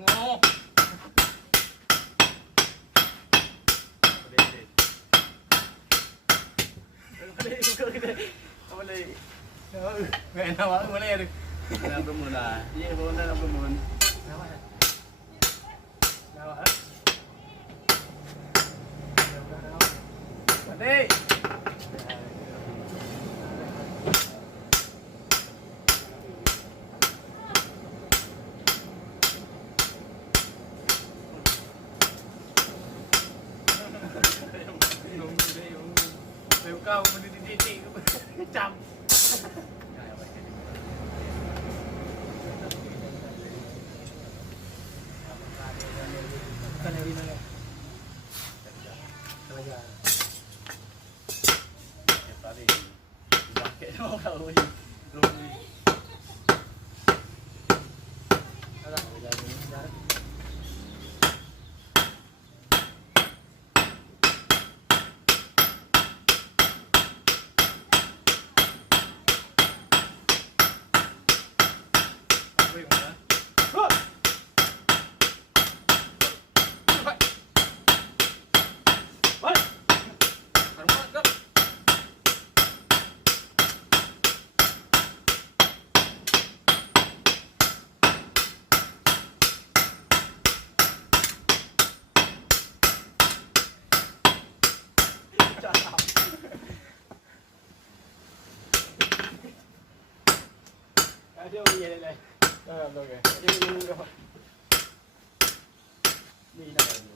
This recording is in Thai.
งอแม่ทำอะไรมาเลยดิน้ำประมูลอ่ะยี่ห้อน้ำประมูลน้ำอะไรน้ำอะไรมาดิเร็วเก้ามันดีจำกันเลยเลยภรรยาตอนนี้บักเก็ตเขาลงอะไรอย่างนี้นะเดี๋ยวมีอะไรเลยโอเคเดี๋ยวมีอะไรมีอะไร